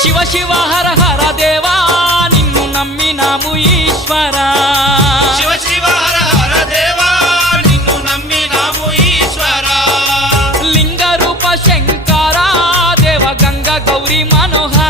శివ శివ హర హర దేవా నిన్ను నమ్మినాము ఈశ్వరా శివ శివ హర హర దేవా నిన్ను నమ్మినాము ఈశ్వరా లింగ రూప శంకరా దేవ గంగ గౌరీ మనోహర